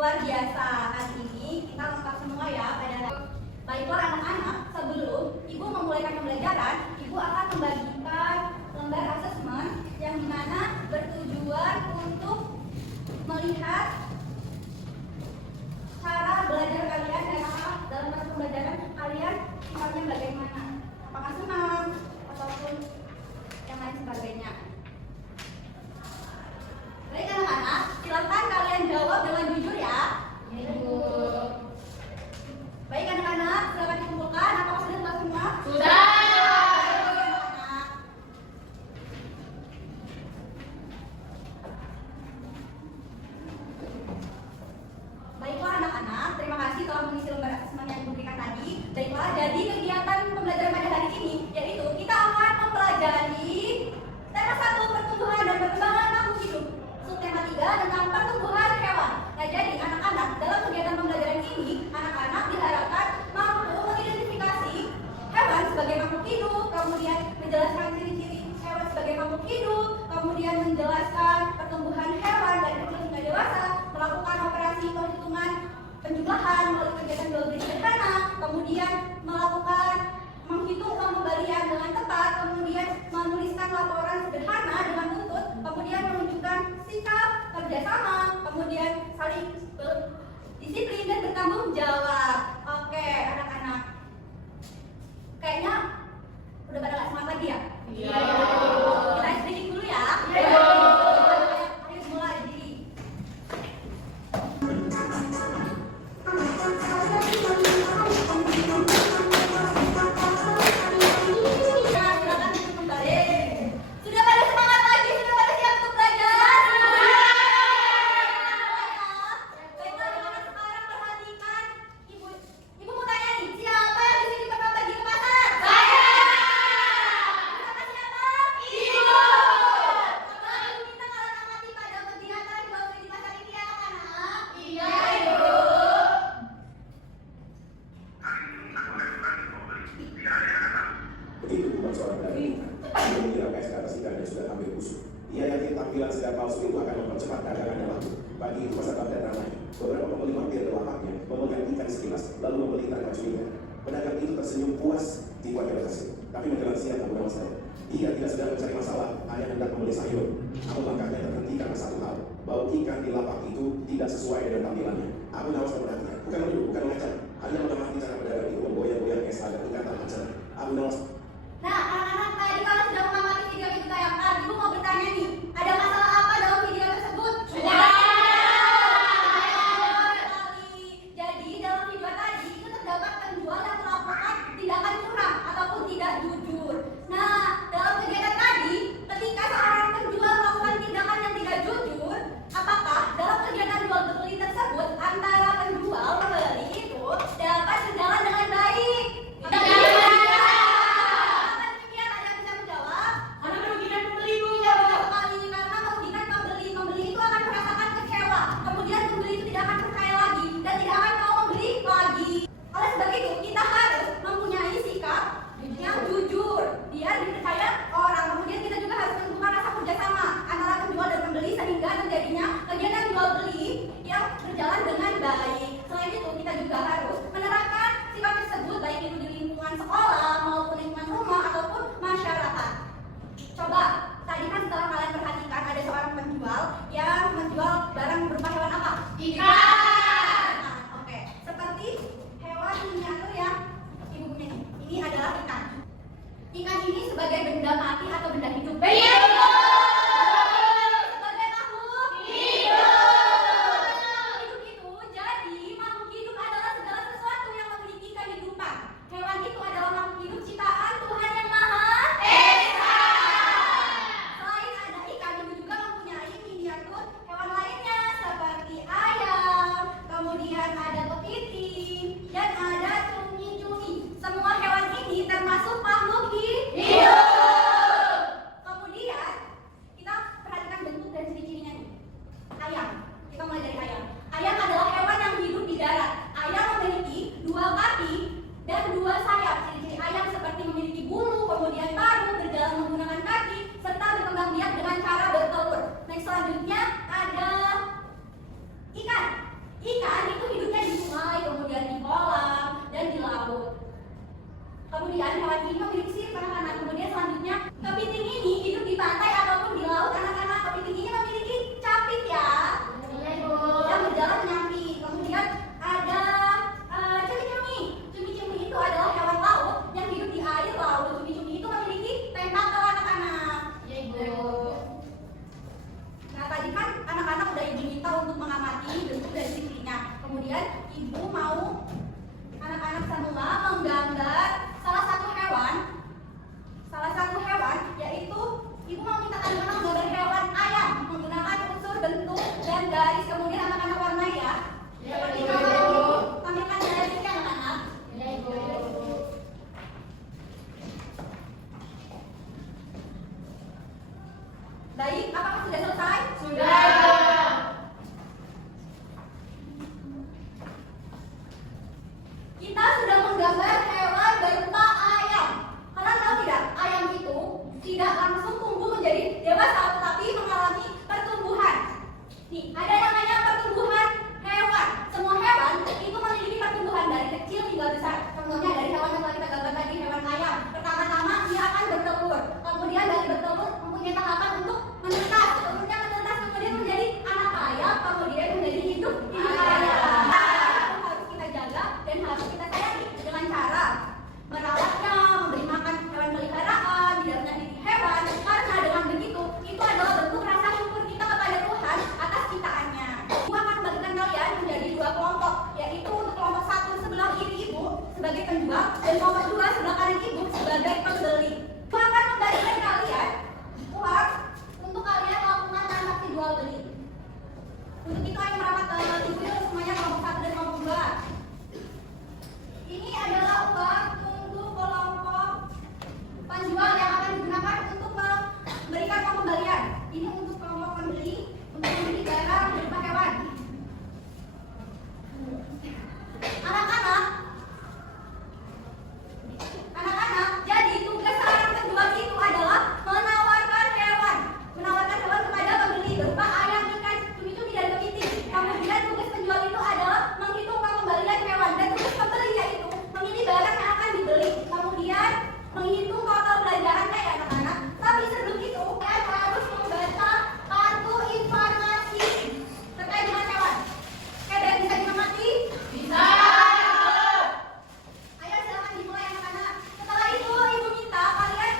luar biasa. Hari ini kita lengkap semua ya pada baiklah anak-anak, sebelum Ibu memulaikan pembelajaran, Ibu akan membagikan lembar asesmen yang dimana bertujuan untuk melihat cara belajar kalian dan apa dalam masa pembelajaran kalian sifatnya bagaimana, apakah senang ataupun yang lain sebagainya. Baik anak-anak, silakan kalian jawab dengan jujur ya. Ibu. Baik anak-anak, silakan dikumpulkan. Apakah sudah selesai semua? Sudah. Baiklah anak-anak, terima kasih telah mengisi lembar asesmen yang diberikan tadi. Baiklah, jadi kegiatan pembelajaran pada hari ini yaitu kita akan mempelajari tema 1 pertumbuhan dan perkembangan makhluk hidup, subtema 3 tentang pertumbuhan hewan. Nah, jadi anak-anak dalam kegiatan pembelajaran ini, anak-anak diharapkan mampu mengidentifikasi hewan sebagai makhluk hidup, kemudian menjelaskan ciri-ciri hewan sebagai makhluk hidup, kemudian menjelaskan pertumbuhan hewan dari kecil hingga dewasa, melakukan operasi penghitungan penjumlahan melalui kegiatan jual beli sederhana, kemudian melakukan menghitung pengembalian dengan tepat, kemudian menuliskan laporan sederhana dengan untut, kemudian menunjukkan sikap kerjasama, kemudian saling disiplin dan bertanggung jawab. Oke, anak-anak, kayaknya udah pada gak semangat lagi ya? Iya. Kita stretching dulu ya. Iya. Ayo mulai diri. Silakan duduk kembali. Sudah pada semangat lagi? Sudah pada siap untuk belajar? Baiklah, anak-anak, sekarang perhatikan. Ibu mau tanya nih, siapa yang di sini pernah pergi ke pasar? Saya. Sama siapa? Ibu. Coba Ibu minta kalian amati pada kegiatan jual beli di pasar ini ya anak-anak. Iya, Ibu. Begitu bukan seorang dari dia mengira ke atas ikan dan sudah hampir busuk. Ia yakin tampilan sedang palsu itu akan mempercepat dagangannya laku. Pagi itu pasar dan ramai. Beberapa pembeli mampir ke lapaknya, memegang ikan sekilas, lalu membeli tanpa curiga. Pedagang itu tersenyum puas di wajah berhasil. Tapi menjelang siang Abu Nawas saya. Ia tidak sedang mencari masalah, hanya hendak membeli sayur. Namun langkahnya terhenti karena satu hal. Bau ikan di lapak itu tidak sesuai dengan tampilannya. Abu Nawas memperhatikan, bukan menuduh, bukan mengacau. Hanya mengamati cara pedagang itu memboyang-boyang es agar ikan tak mencerah. Abu Nawas. Nah, anak-anak, tadi kalau sudah mengamati video itu tayangkan, Ibu mau bertanya nih, ada masalah apa dalam video tersebut? Jadi dalam video tadi itu terdapat penjual yang melakukan tindakan curang ataupun tidak jujur. Nah, dalam kegiatan tadi, ketika seorang penjual melakukan tindakan yang tidak jujur, apakah dalam kegiatan jual beli tersebut antara penjual dan pembeli itu dapat berjalan dengan baik? Ikan itu hidupnya di sungai, kemudian di kolam, dan di laut. Kemudian hewan ini memiliki sirip anak-anak. Kemudian selanjutnya, kepiting ini hidup di pantai ataupun di laut anak-anak. Kepiting ini memiliki capit ya, yang berjalan menyamping. Kemudian ada cumi-cumi. Cumi-cumi itu adalah hewan laut yang hidup di air laut. Cumi-cumi itu memiliki tentakel anak-anak. Iya, Ibu. Nah, tadi kan anak-anak udah ibu minta untuk mengamati bentuk dari siripnya. Kemudian ibu mau anak-anak semua menggambar salah satu hewan, yaitu ibu mau minta anak-anak menggambar hewan ayam menggunakan unsur bentuk dan garis. Kemudian anak-anak warnai ya. Seperti gambar yang ibu tampilkan garisnya anak-anak. Iya, Ibu. Baik, apakah sudah selesai? Sudah. Kita sudah menggambar hewan berupa ayam. Kalian tahu tidak, ayam itu tidak langsung tumbuh menjadi dewasa, tetapi mengalami pertumbuhan. Nih, ada yang namanya pertumbuhan hewan. Semua hewan itu memiliki pertumbuhan dari kecil hingga besar. Contohnya dari hewan yang telah kita gambar tadi, hewan ayam. Pertama-tama dia akan bertelur. Kemudian dari bertelur mempunyai tahapan untuk menetas. Kemudian menjadi anak ayam. Kemudian menjadi hidup ayam. Harus kita jaga dan harus kita sayangi dengan cara merawatnya, memberi makan hewan peliharaan, tidak menyakiti hewan. Karena dengan begitu, itu adalah bentuk rasa syukur kita kepada Tuhan atas ciptaannya. Ibu akan membagikan kalian menjadi dua kelompok, yaitu untuk kelompok satu sebelah kiri ibu sebagai penjual dan kelompok dua sebelah kanan ibu sebagai pembeli. Ibu akan membagikan kalian uang untuk kalian melakukan transaksi jual beli. Untuk itu ayo merapat ibu semuanya kelompok satu dan kelompok dua. Ini adalah uang untuk kelompok penjual yang akan digunakan untuk memberikan pembelian. Ini untuk kelompok pembeli untuk membeli barang berupa hewan. Anak-anak, jadi tugas seorang penjual itu adalah menawarkan hewan kepada pembeli berupa ayam, ikan, cumi-cumi dan kepiting. Kemudian tugas penjual itu adalah menghitung pembelian hewan dan tugas pembeli yaitu memilih barang yang akan dibeli. Kemudian menghitung total belanjaannya ya anak-anak. Tapi sebelum itu kalian harus membaca kartu informasi terkait dengan hewan. Oke, dan bisa dimengerti? Bisa. Ayo silakan dimulai anak-anak. Setelah itu ibu minta kalian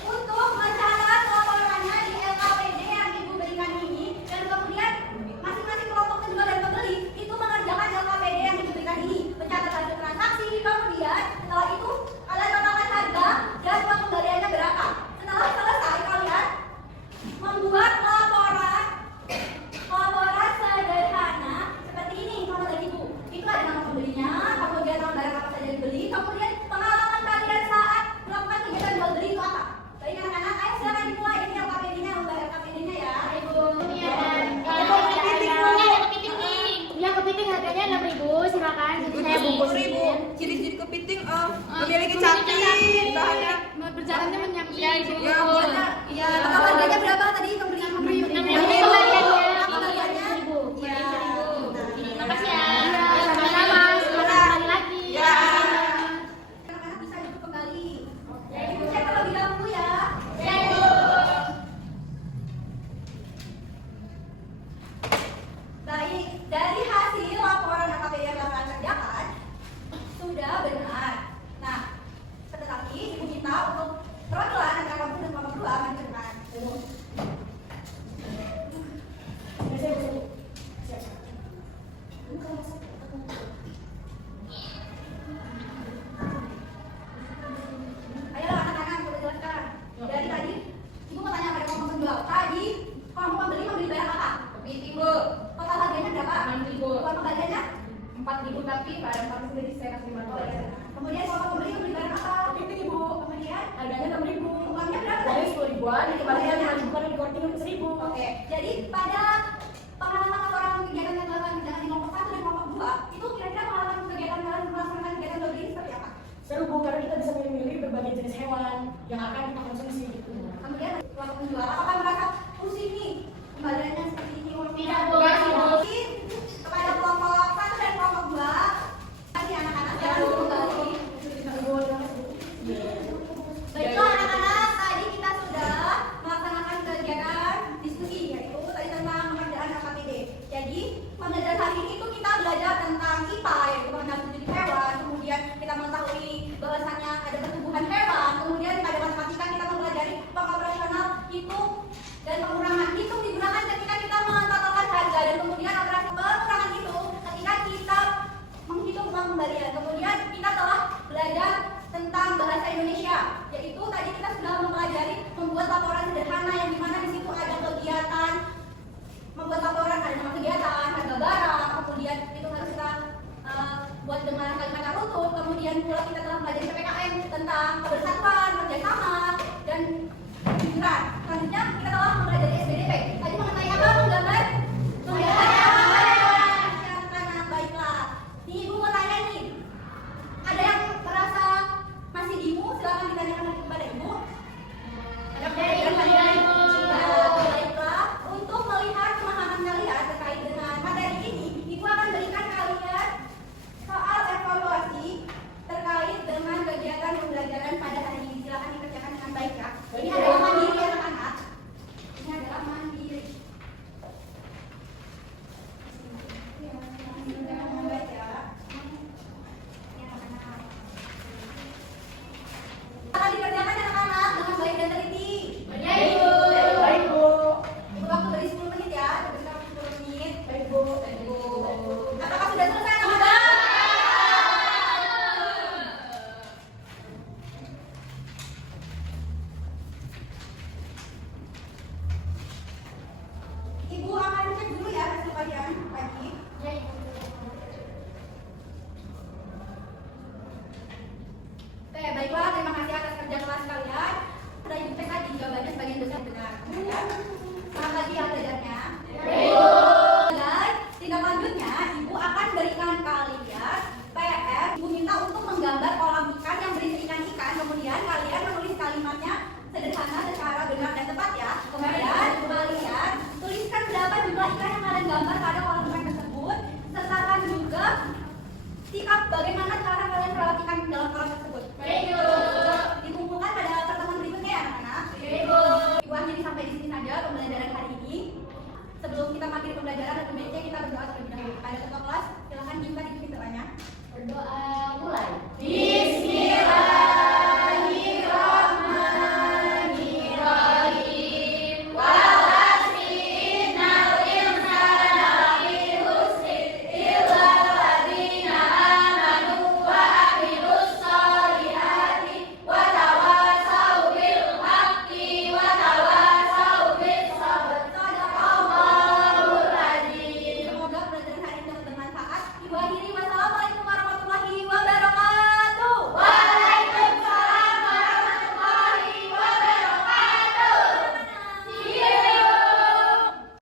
untuk mencatat laporannya di LKPD yang ibu berikan ini, dan kemudian masing-masing kelompok penjual dan pembeli itu mengerjakan LKPD yang ibu berikan ini, mencatat hasil transaksi. Kemudian setelah itu kalian totalkan harga dan uang kembaliannya berapa. Setelah selesai kalian membuat laporan sederhana seperti ini sama dari ibu. Itu ada nama pembelinya, kemudian nama barang apa saja dibeli, kemudian pengalaman kalian saat melakukan kegiatan jual beli itu apa. Baik anak-anak, ayo silakan dimulai. Ini LKPD-nya, lembar LKPD-nya ya. Ibu. Iya. Ibu kepiting. Kepiting nih. Yang kepiting harganya 6.000. Silakan. Jadi saya bungkusin. Ciri-ciri kepiting memiliki capit, tahannya Berjalannya menyamping. ya, Iya, total harganya berapa tadi pembelian? 6.000. Pembeliannya? Iya. Nah, Makasih ya. Sama-sama. Semoga kembali lagi. Ya. anak-anak bisa duduk kembali. Ibu cek terlebih dahulu ya. Baik, dari hasil laporan LKPD yang telah kalian kerjakan sudah benar. Nah, tetapi ibu minta untuk perwakilan antara kelompok dan kelompok dua menceritakan. Ayolah anak-anak, coba jelaskan. Dari tadi, ibu mau tanya pada kelompok penjual. Tadi kelompok pembeli membeli barang apa? Kepiting, Bu. Total harganya berapa? 6.000. Uang kembaliannya? 4.000 tapi barang kami sudah saya kasih Oh iya. Kemudian kelompok pembeli membeli barang apa? Kepiting, Ibu. Kemudian Harganya 6.000. uangnya berapa? Dari 10.000-an dikembalikan 5.000 kan dikorting 1.000. Oke. Jadi pada pengalaman laporan kegiatan yang dilakukan di kelompok 1 dan kelompok 2 itu kira-kira pengalaman kegiatan kalian melaksanakan kegiatan jual beli ini seperti apa? Seru, Bu, karena kita bisa memilih berbagai jenis hewan yang akan kita konsumsi gitu. Kemudian kelompok penjual apakah merasa pusing nih kembaliannya seperti ini? Tidak, Bu. Kepada kelompok Ada